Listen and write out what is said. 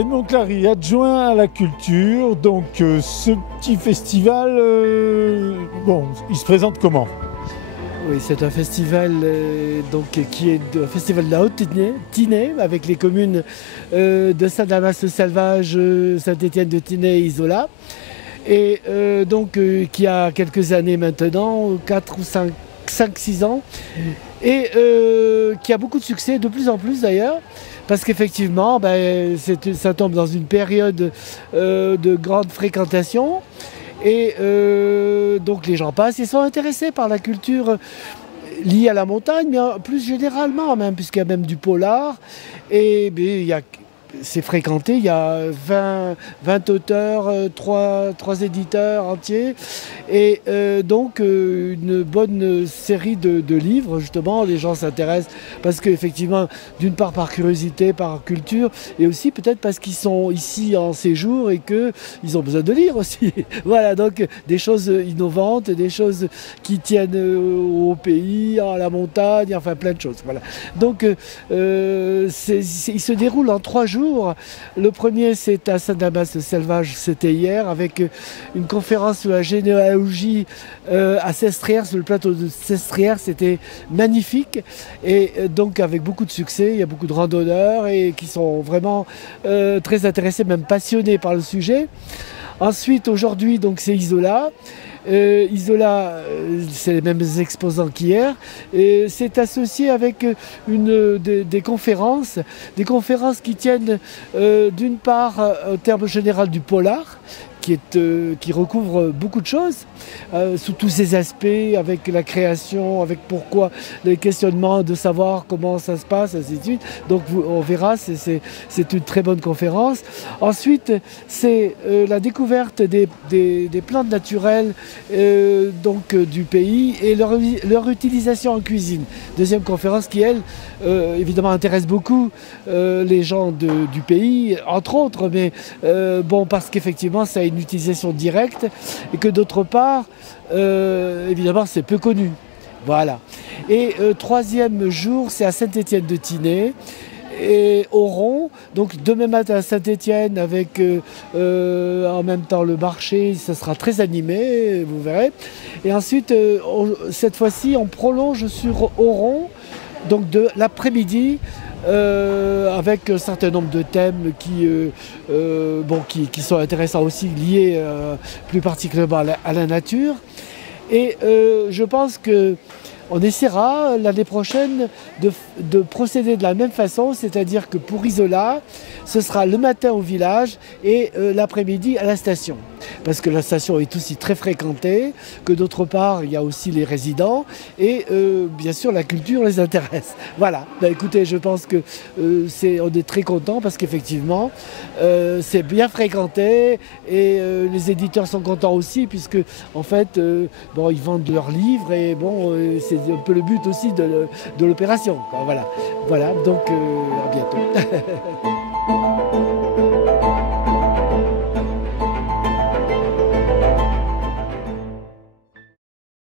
Edmond Clary, adjoint à la culture. Donc ce petit festival, bon, il se présente comment? Oui, c'est un festival qui est un festival de la Haute-Tinée avec les communes de Saint-Damas-le-Salvage, Saint-Étienne-de-Tinée et Isola. Et qui a quelques années maintenant, 4 ou 5-6 ans, et qui a beaucoup de succès, de plus en plus d'ailleurs, parce qu'effectivement, ça tombe dans une période de grande fréquentation. Et donc les gens passent et sont intéressés par la culture liée à la montagne, mais plus généralement même, puisqu'il y a même du polar. Et c'est fréquenté, il y a 20 auteurs, 3 éditeurs entiers, et une bonne série de livres, justement. Les gens s'intéressent parce qu'effectivement, d'une part par curiosité, par culture, et aussi peut-être parce qu'ils sont ici en séjour et qu'ils ont besoin de lire aussi. Voilà, donc des choses innovantes, des choses qui tiennent au pays, à la montagne, enfin plein de choses. Voilà. Donc il se déroule en 3 jours. Le premier, c'est à Saint-Damas-le-Salvage, c'était hier, avec une conférence sur la généalogie à Sestrières, sur le plateau de Sestrières. C'était magnifique, et donc avec beaucoup de succès. Il y a beaucoup de randonneurs et qui sont vraiment très intéressés, même passionnés par le sujet. Ensuite, aujourd'hui, donc c'est Isola. Isola, c'est les mêmes exposants qu'hier, et c'est associé avec des conférences qui tiennent d'une part au terme général du polar, qui recouvre beaucoup de choses, sous tous ses aspects, avec la création, avec pourquoi, les questionnements de savoir comment ça se passe, ainsi de suite. Donc on verra, c'est une très bonne conférence. Ensuite, c'est la découverte des plantes naturelles du pays et leur utilisation en cuisine. Deuxième conférence qui, elle, évidemment intéresse beaucoup les gens du pays, entre autres, mais parce qu'effectivement ça a une utilisation directe, et que d'autre part, évidemment, c'est peu connu. Voilà. Et troisième jour, c'est à Saint-Étienne-de-Tinée et Oron. Donc demain matin à Saint-Étienne, avec en même temps le marché, ça sera très animé, vous verrez. Et ensuite, cette fois-ci, on prolonge sur Oron, donc de l'après-midi, avec un certain nombre de thèmes qui sont intéressants aussi, liés plus particulièrement à la nature. Et je pense qu'on essaiera l'année prochaine de procéder de la même façon, c'est-à-dire que pour Isola, ce sera le matin au village et l'après-midi à la station. Parce que la station est aussi très fréquentée, que d'autre part, il y a aussi les résidents, et bien sûr la culture les intéresse. Voilà, écoutez, je pense que on est très contents, parce qu'effectivement, c'est bien fréquenté, et les éditeurs sont contents aussi, puisque en fait, ils vendent leurs livres, et c'est un peu le but aussi de l'opération. Voilà, donc à bientôt.